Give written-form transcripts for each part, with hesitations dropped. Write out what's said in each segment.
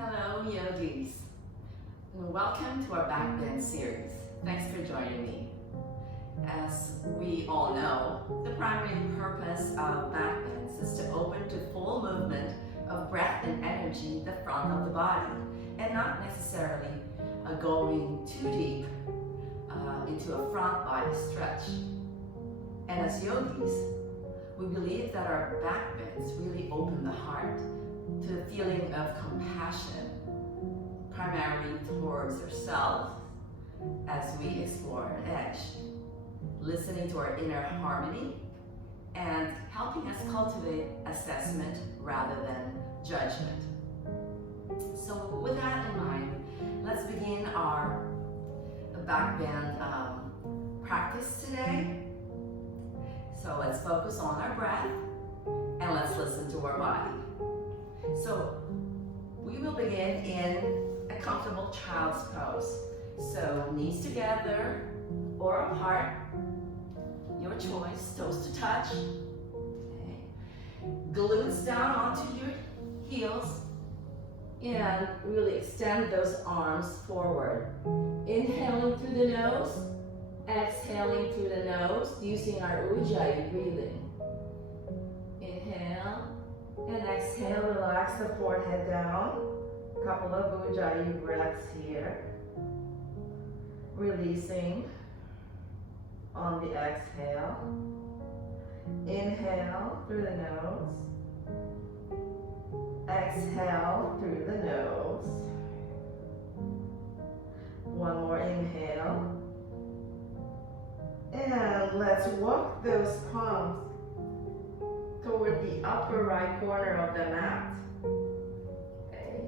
Hello, yogis, and welcome to our backbend series. Thanks for joining me. As we all know, the primary purpose of backbends is to open to full movement of breath and energy the front of the body, and not necessarily going too deep into a front body stretch. And as yogis, we believe that our backbends really open the heart to the feeling of compassion, primarily towards ourselves as we explore our edge, listening to our inner harmony and helping us cultivate assessment rather than judgment. So with that in mind, let's begin our backbend practice today. So let's focus on our breath and let's listen to our body. So we will begin in a comfortable child's pose. So knees together or apart, your choice, toes to touch. Okay. Glutes down onto your heels and really extend those arms forward. Inhaling through the nose, exhaling through the nose using our ujjayi breathing. Inhale. And exhale, relax the forehead down. A couple of ujjayi breaths here. Releasing on the exhale. Inhale through the nose. Exhale through the nose. One more inhale. And let's walk those palms toward the upper right corner of the mat. Okay.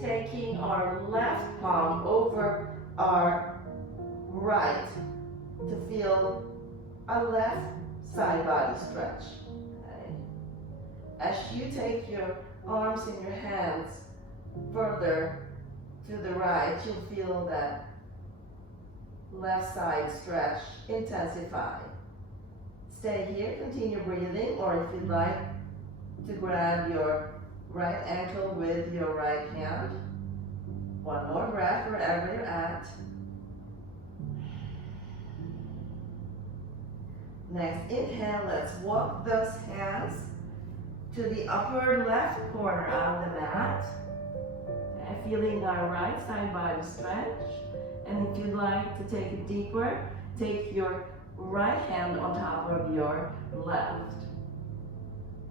Taking our left palm over our right to feel a left side body stretch. Okay. As you take your arms and your hands further to the right, you'll feel that left side stretch intensify. Stay here, continue breathing, or if you'd like to grab your right ankle with your right hand. One more breath wherever you're at. Next inhale, let's walk those hands to the upper left corner of the mat. Okay, feeling our right side body stretch. And if you'd like to take it deeper, take your right hand on top of your left.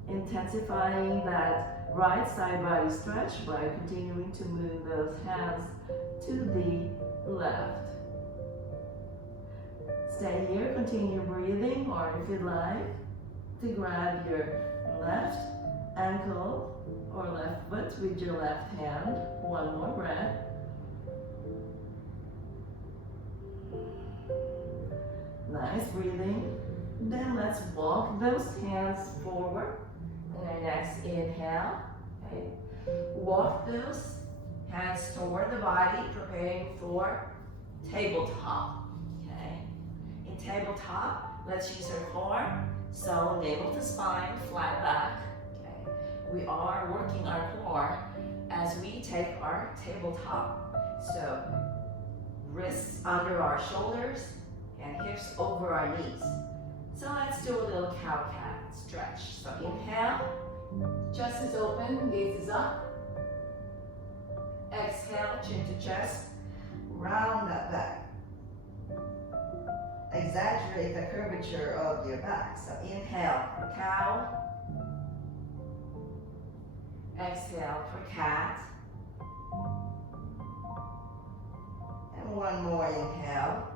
Intensifying that right side body stretch by continuing to move those hands to the left. Stay here, continue breathing, or if you'd like to grab your left ankle or left foot with your left hand. One more breath. Nice breathing. Then let's walk those hands forward. And our next inhale. Okay. Walk those hands toward the body, preparing for tabletop. Okay. In tabletop, let's use our core. So navel to spine, flat back. Okay. We are working our core as we take our tabletop. So wrists under our shoulders and hips over our knees. So let's do a little cow-cat stretch. So inhale, chest is open, gaze is up. Exhale, chin to chest, round that back. Exaggerate the curvature of your back. So inhale for cow. Exhale for cat. And one more inhale.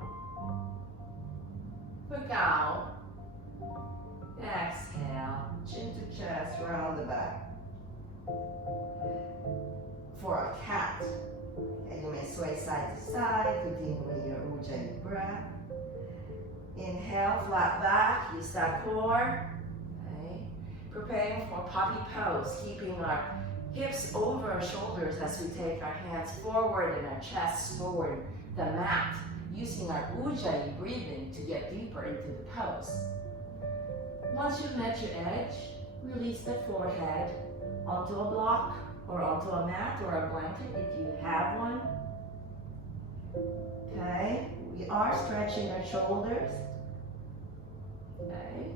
For cow. Exhale, chin to chest, round the back. For a cat, okay, you may sway side to side, continuing your ujjayi breath. Inhale, flat back, use that core. Okay. Preparing for puppy pose, keeping our hips over our shoulders as we take our hands forward and our chests toward the mat, using our ujjayi breathing to get deeper into the pose. Once you've met your edge, release the forehead onto a block or onto a mat or a blanket if you have one. Okay, we are stretching our shoulders. Okay,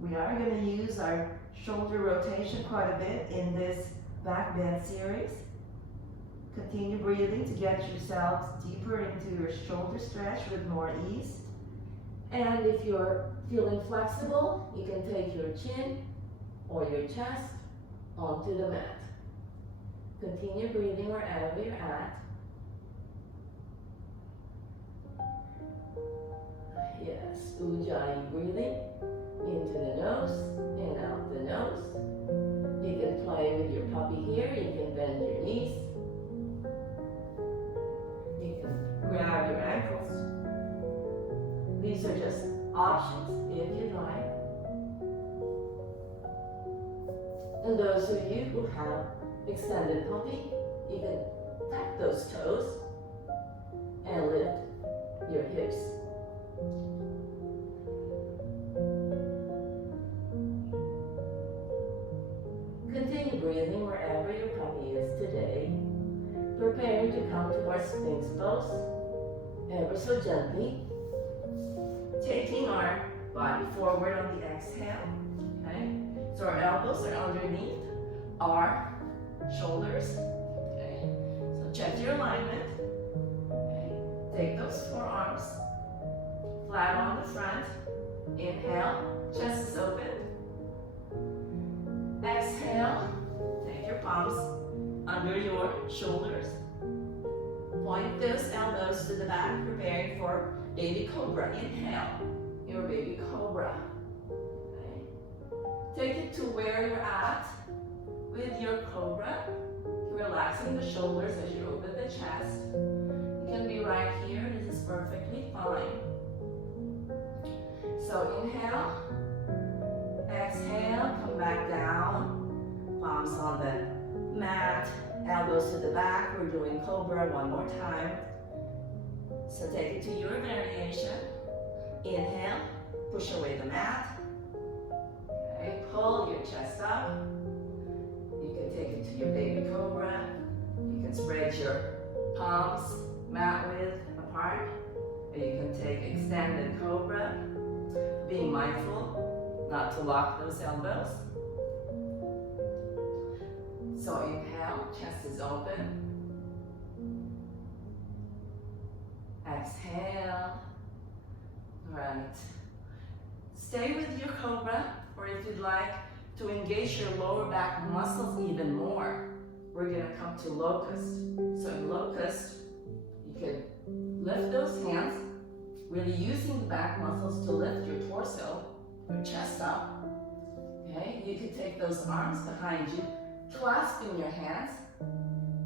we are going to use our shoulder rotation quite a bit in this back bend series. Continue breathing to get yourselves deeper into your shoulder stretch with more ease. And if you're feeling flexible, you can take your chin or your chest onto the mat. Continue breathing wherever you're at. Yes, Ujjayi breathing into the nose and out the nose. You can play with your puppy here. You can bend your knees. You can grab your ankles. These are just options if you'd like. And those of you who have extended puppy, you can tap those toes and lift your hips. Continue breathing wherever your puppy is today. Preparing to come to our Sphinx pose, ever so gently. Taking our body forward on the exhale. Okay? So our elbows are underneath our shoulders. Okay? So check your alignment. Okay? Take those forearms flat on the front. Inhale, chest is open. Exhale, take your palms under your shoulders. Point those elbows to the back, preparing for baby cobra. Inhale, your baby cobra. Okay. Take it to where you're at with your cobra, relaxing the shoulders as you open the chest. You can be right here, this is perfectly fine. So inhale, exhale, come back down, palms on the mat, elbows to the back. We're doing cobra one more time. So take it to your variation. Inhale, push away the mat. Okay, pull your chest up. You can take it to your baby cobra. You can spread your palms mat width apart. Or you can take extended cobra, being mindful not to lock those elbows. So inhale, chest is open. Exhale. Right. Stay with your cobra, or if you'd like to engage your lower back muscles even more, we're going to come to locust. So in locust, you can lift those hands, really using the back muscles to lift your torso, your chest up. Okay, you can take those arms behind you, clasping your hands.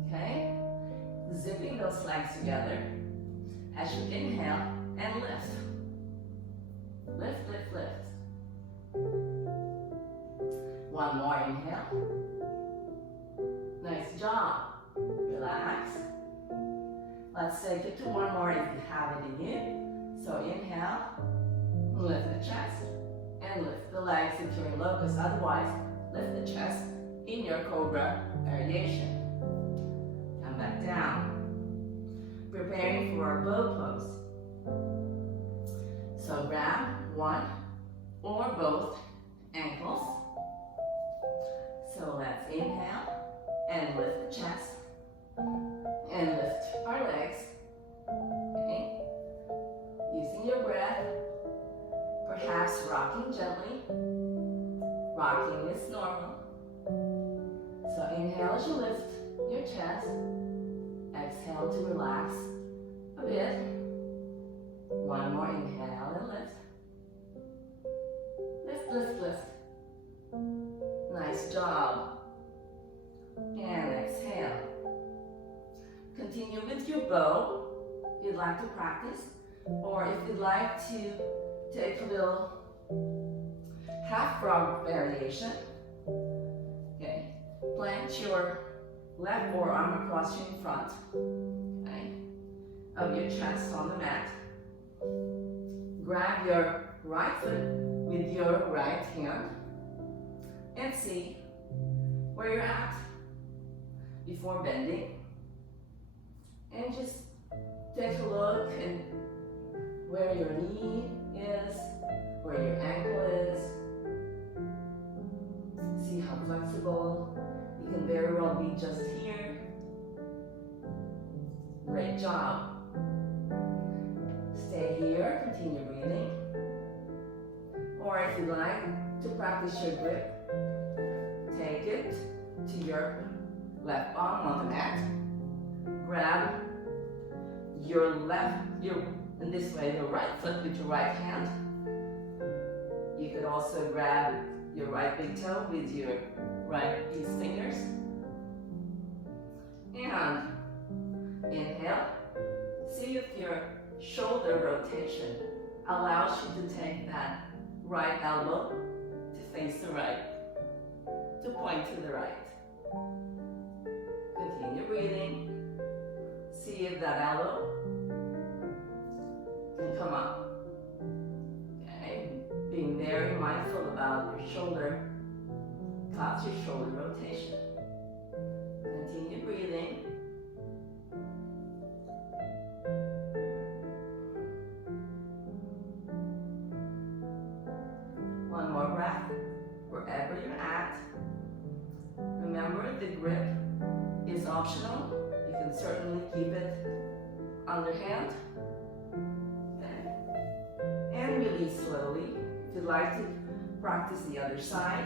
Okay, zipping those legs together as you inhale and lift. Lift, lift, lift. One more inhale. Nice job. Relax. Let's take it to one more if you have it in you. So inhale, lift the chest, and lift the legs if you're in locust. Otherwise, lift the chest in your cobra variation. Come back down. Preparing for our bow pose. So grab one or both ankles. So let's inhale and lift the chest and lift our legs. Okay. Using your breath, perhaps rocking gently. Rocking is normal. So inhale as you lift your chest. Exhale to relax a bit. One more inhale and lift. Lift, lift, lift. Nice job. And exhale. Continue with your bow if you'd like to practice, or if you'd like to take a little half frog variation. Okay. Plant your left forearm across your front, okay, of your chest on the mat. Grab your right foot with your right hand and see where you're at. before bending. And just take a look at where your knee is, where your ankle is. See how flexible. You can very well be just here. Great job. Stay here, continue breathing. Or if you'd like to practice your grip, take it to your left palm on the mat. Grab your in this way, the right foot with your right hand. You could also grab your right big toe with your right these fingers. And inhale. See if your shoulder rotation allows you to take that right elbow to face the right, to point to the right. Continue breathing. See if that elbow can come up. Okay, being very mindful about your shoulder cups, your shoulder rotation. Continue breathing. One more breath, wherever you're at. Remember, the grip is optional. You can certainly keep it underhand. Okay. And release slowly. If you'd like to practice the other side,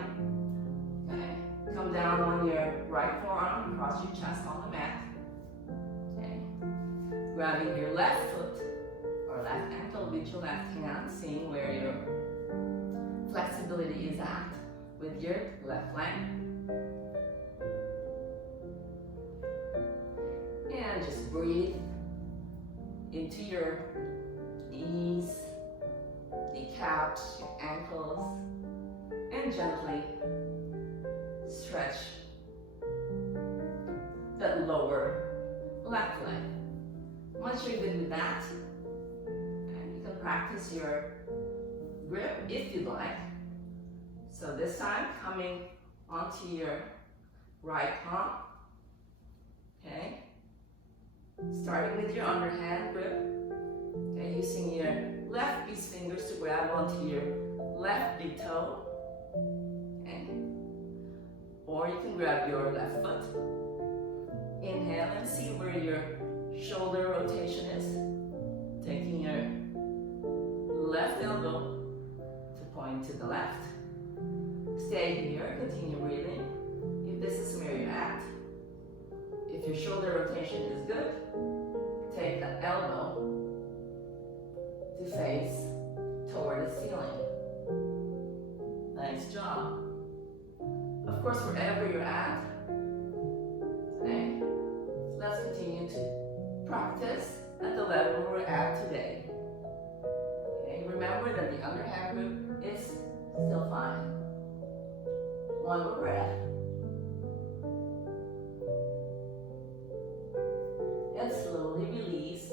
okay. Come down on your right forearm, across your chest on the mat. Okay. Grabbing your left foot or left ankle with your left hand, seeing where your flexibility is at with your left leg. And just breathe into your knees, kneecaps, your ankles, and gently stretch that lower left leg. Once you're good with that, and you can practice your grip if you'd like. So this time, coming onto your right palm, okay? Starting with your underhand grip, okay? Using your left these fingers to grab onto your left big toe, okay? Or you can grab your left foot. Inhale and see where your shoulder rotation is. Taking your left elbow to point to the left. Stay here, continue breathing. If this is where you're at, if your shoulder rotation is good, take the elbow to face toward the ceiling. Nice job. Of course, wherever you're at, okay, so let's continue to practice at the level we're at today. Okay, remember that the underhand grip is still fine. One more breath. And slowly release.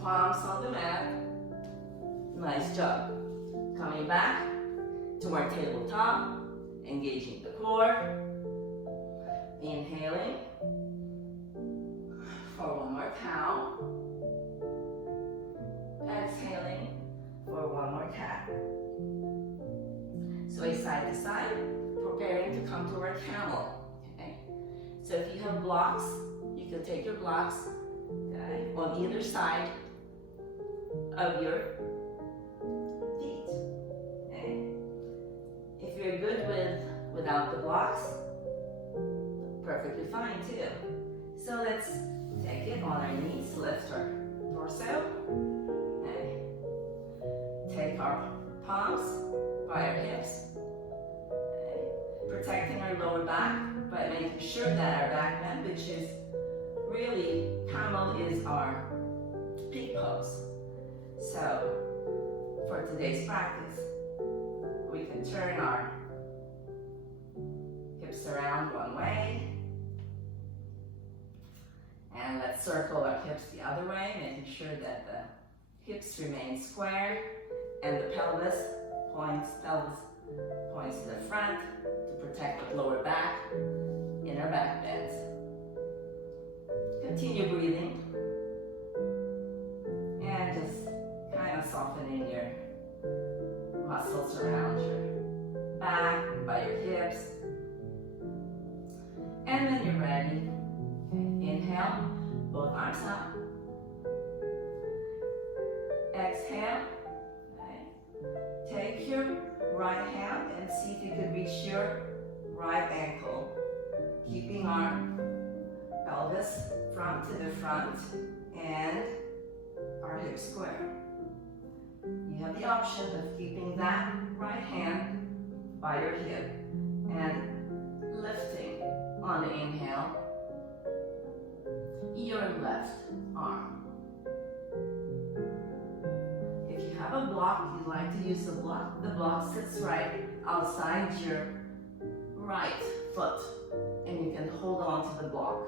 Palms on the mat. Nice job. Coming back to our tabletop. Engaging the core. Inhaling for one more count. Exhaling for one more cat. Sway side to side, preparing to come to our camel. Okay. So if you have blocks, you can take your blocks, okay, on either side of your feet. Okay. If you're good without the blocks, perfectly fine too. So let's take it on our knees, lift our torso. Okay. Take our palms by our hips. Okay. Protecting our lower back by making sure that our back bend, which is really, camel is our peak pose. So for today's practice, we can turn our hips around one way. And let's circle our hips the other way, making sure that the hips remain square and the pelvis points to the front to protect the lower back in our back Continue breathing. And just kind of softening your muscles around your back, by your hips. And when you're ready, okay, inhale, both arms up. Exhale. Okay. Take your right hand and see if you can reach your right ankle. Keeping our pelvis front to the front and our hips square. You have the option of keeping that right hand by your hip and lifting on the inhale your left arm. If you have a block, you'd like to use the block sits right outside your right foot, and you can hold on to the block.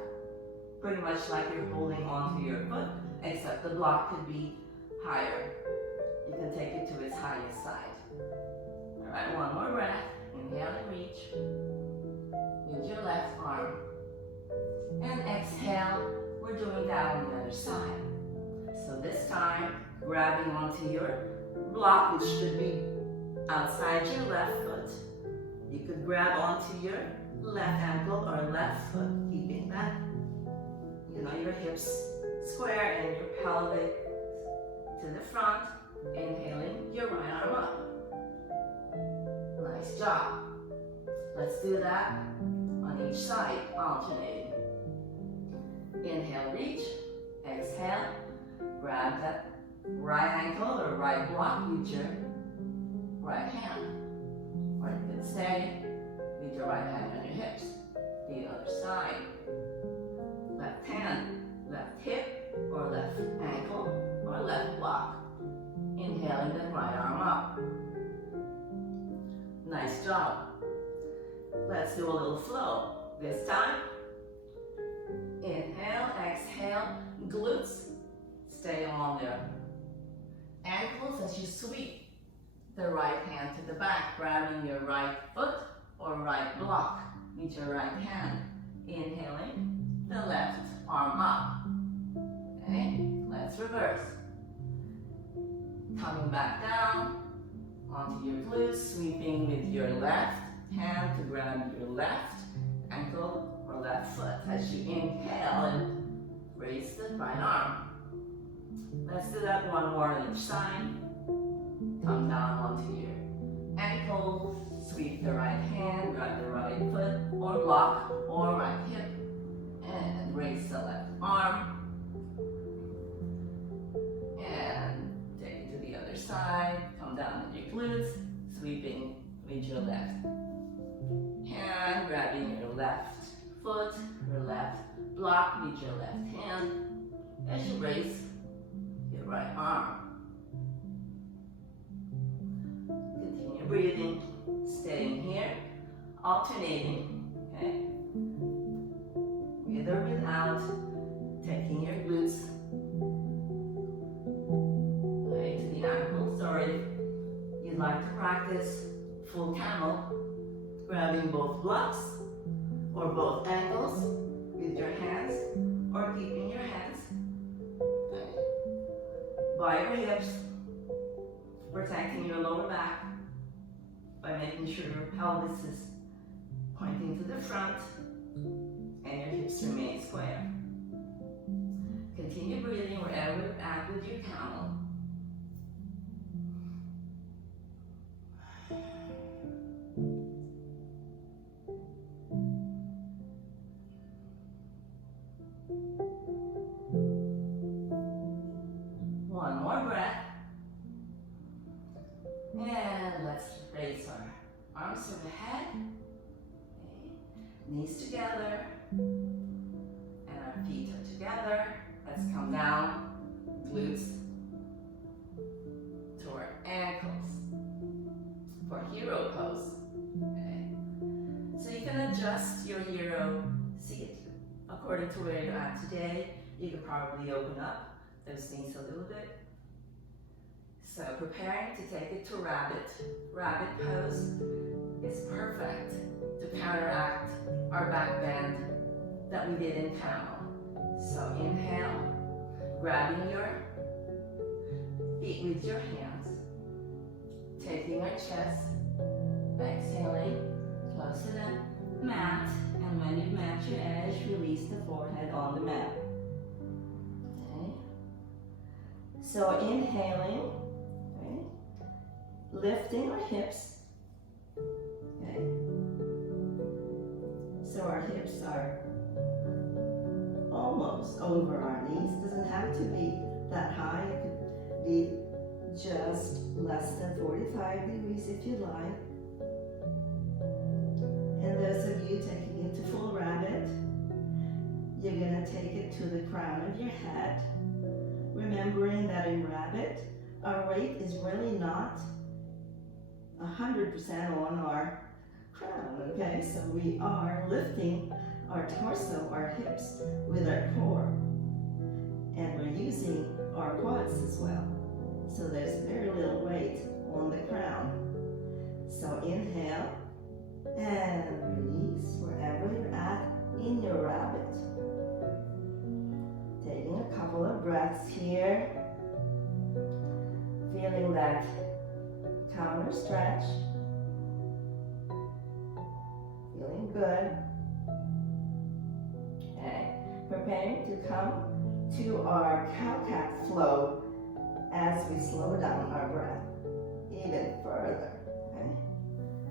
Pretty much like you're holding on to your foot, except the block could be higher. You can take it to its highest side. All right, one more breath. Inhale and reach. Use your left arm. And exhale, we're doing that on the other side. So this time, grabbing onto your block, which should be outside your left foot. You could grab onto your left ankle or left foot, keeping that, your hips square and your pelvic to the front. Inhaling your right arm up. Nice job. Let's do that on each side, alternating. Inhale, reach. Exhale, grab that right ankle or right block with your right hand. Or you can stay with your right hand on your hips. The other side. Left hand, left hip, or left ankle, or left block. Inhaling the right arm up. Nice job. Let's do a little flow. This time, inhale, exhale, glutes. Stay on the ankles as you sweep the right hand to the back, grabbing your right foot or right block with your right hand. Inhaling the left arm up. Okay, let's reverse. Coming back down onto your glutes, sweeping with your left hand to grab your left ankle or left foot as you inhale and raise the right arm. Let's do that one more on each side. Come down onto your ankle, sweep the right hand, grab the right foot or block or right hip, and raise the left arm. And take it to the other side. Come down to your glutes, sweeping with your left hand, grabbing your left foot, your left block with your left hand as you raise your right arm. Continue breathing, staying here, alternating, okay? With or without, taking your glutes to the ankles, or if you'd like to practice full camel, grabbing both blocks or both ankles with your hands, or keeping your hands by your hips, protecting your lower back by making sure your pelvis is pointing to the front and your hips remain square. Continue breathing wherever you're at with your camel. One more breath. And let's raise our arms overhead. Okay. Knees together. And our feet are together. Let's come down. Glutes to our ankles for hero pose. Okay. So you can adjust your hero seat according to where you're at today. You can probably open up those knees a little bit. So preparing to take it to rabbit. Rabbit pose is perfect to counteract our back bend that we did in camel. So inhale, grabbing your feet with your hands, taking our chest, exhaling, close to the mat, and when you match your edge, release the forehead on the mat. Okay. So inhaling, okay, lifting our hips, okay. So our hips are almost over our knees. Doesn't have to be that high. It could be just less than 45 degrees if you'd like. And those of you taking it to full rabbit, you're gonna take it to the crown of your head, remembering that in rabbit, our weight is really not 100% on our crown, okay? So we are lifting our torso, our hips with our core. And we're using our quads as well. So there's very little weight on the crown. So inhale and release wherever you're at in your rabbit. Taking a couple of breaths here. Feeling that counter stretch. Feeling good. Okay, preparing to come to our cow-cat flow as we slow down our breath even further. Okay?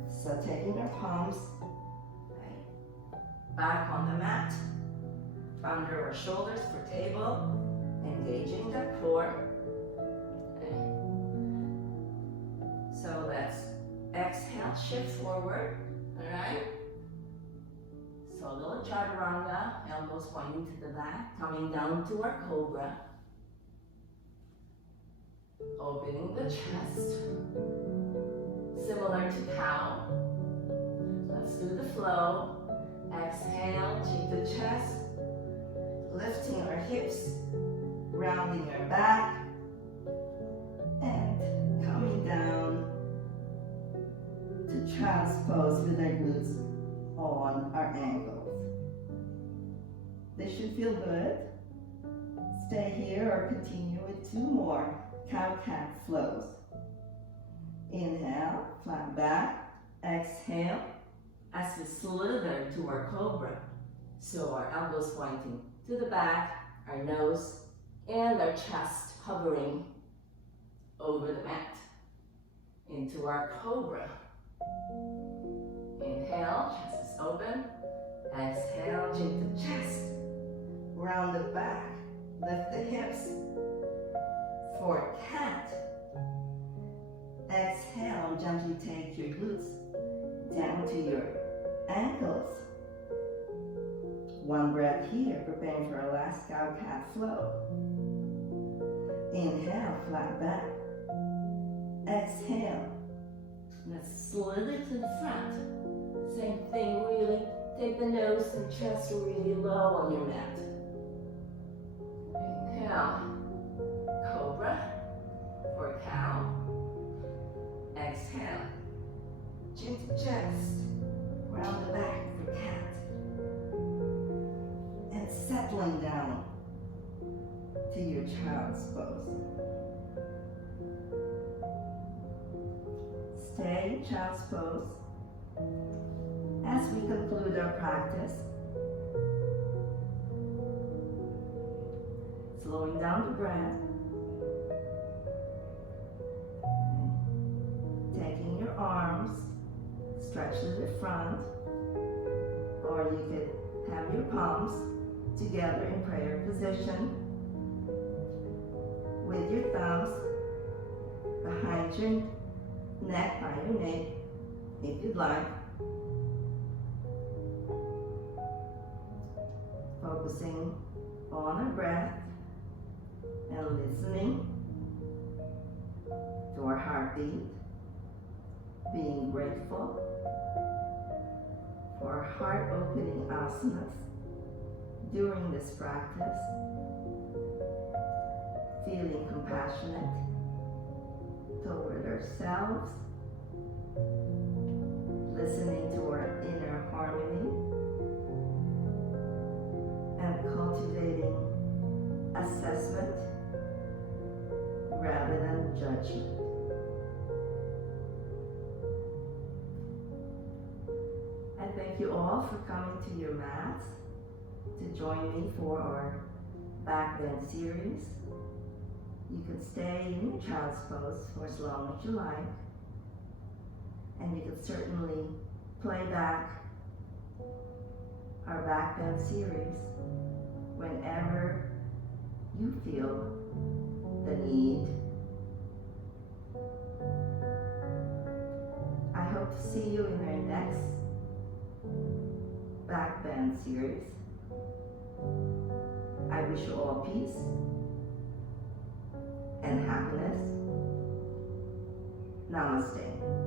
So taking our palms, okay, back on the mat, under our shoulders for table, engaging the core. Okay. So let's exhale, shift forward, all right? So a little chaturanga, elbows pointing to the back, coming down to our cobra. Opening the chest, similar to cow. Let's do the flow. Exhale, cheek the chest, lifting our hips, rounding our back, and coming down to child's pose with our glutes on our ankles. This should feel good. Stay here or continue with 2 more cow-cat flows. Inhale, flat back. Exhale, as we slither to our cobra. So our elbows pointing to the back, our nose, and our chest hovering over the mat. Into our cobra. Inhale, chest is open. Exhale, chin to chest. Round the back, lift the hips. For cat. Exhale, gently take your glutes down to your ankles. 1 breath here, preparing for our last cow-cat flow. Inhale, flat back. Exhale. Let's slither to the front. Same thing, really. Take the nose and chest really low on your mat. Inhale. Cobra for cow. Exhale. Chin to chest. Round the back for cat. And settling down to your child's pose. Stay in child's pose as we conclude our practice. Slowing down the breath. Taking your arms, stretch to the front, or you could have your palms together in prayer position with your thumbs behind your neck, by your neck, if you'd like. Focusing on our breath and listening to our heartbeat, being grateful for our heart-opening asanas during this practice, feeling compassionate toward ourselves, listening to our inner harmony, and cultivating assessment rather than judgment. And thank you all for coming to your mats to join me for our backbend series. You can stay in your child's pose for as long as you like, and you can certainly play back our backbend series whenever you feel the need. I hope to see you in our next backbend series. I wish you all peace and happiness. Namaste.